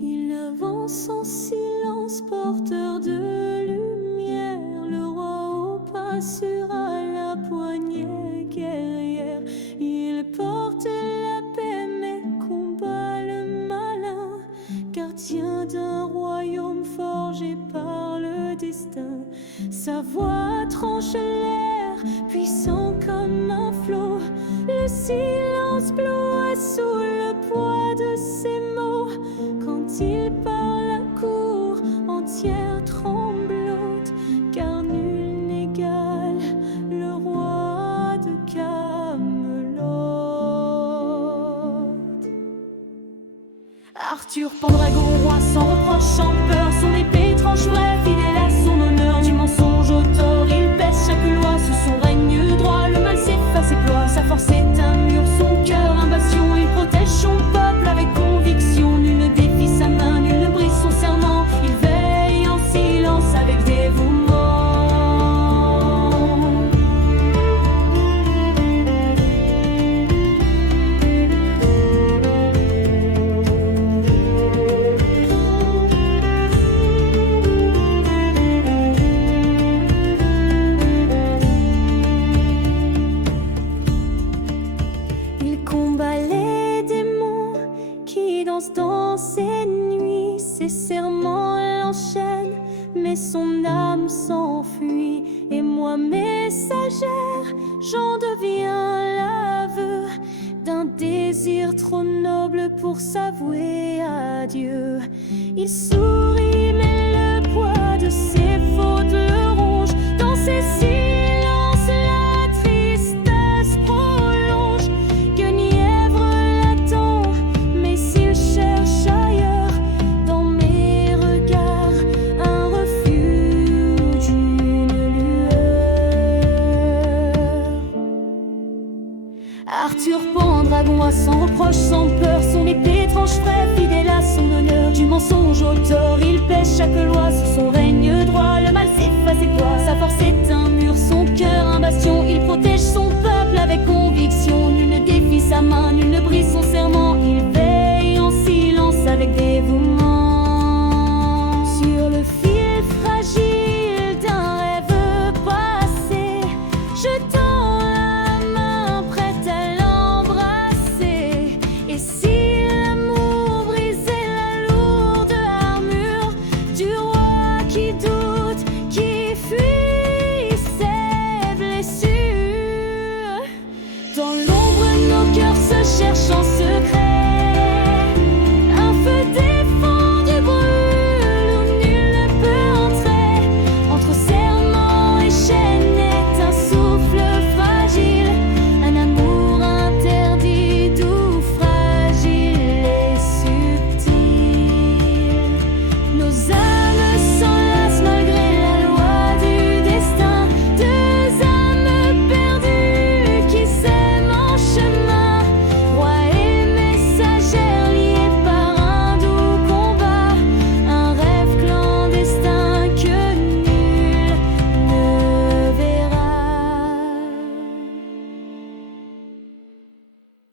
Il avance en silence, porteur de lumière, le roi au pas sur à la poignée guerrière. Il porte la paix mais combat le malin, gardien d'un royaume forgé par le destin. Sa voix tranche l'air, puissant comme un flot. Le silence ploie sous le poids de ses mots. Quand il parle, la cour entière tremblote, car nul n'égale le roi de Camelot. Arthur Pendragon, roi sans reproche, sans peur, son épée tranche vrai, fidèle à son honneur. Du mensonge au tort, il pèse chaque loi, sous son règne droit, le mal s'efface et ploie. Sa force est un mur, son cœur un bastion, il protège son peuple avec conviction. Nul ne défie sa main, nul ne brise son serment, il veille en silence avec dévouement. Il combat les démons qui dansent dans ses nuits. Ses serments l'enchaînent, mais son âme s'enfuit. Et moi, messagère, j'en deviens l'aveu d'un désir trop noble pour s'avouer à Dieu. Il sourit, mais le poids de ses fautes le ronge. Dans ses silences, la tristesse prolonge. Guenièvre l'attend, mais s'il cherche ailleurs, dans mes regards, un refuge, une lueur. Arthur Pendragon, à sans reproche, sans peur, son épée tranche vrai, fidèle à son honneur. Du mensonge au tort, il pèse chaque loi, sous son règne droit, le mal s'efface et ploie. Sa force est un mur, son cœur un bastion, il protège son peuple avec conviction. Nul ne défie sa main, nul ne brise son serment, il veille en silence avec dévouement. Sur le fil fragile d'un rêve passé, je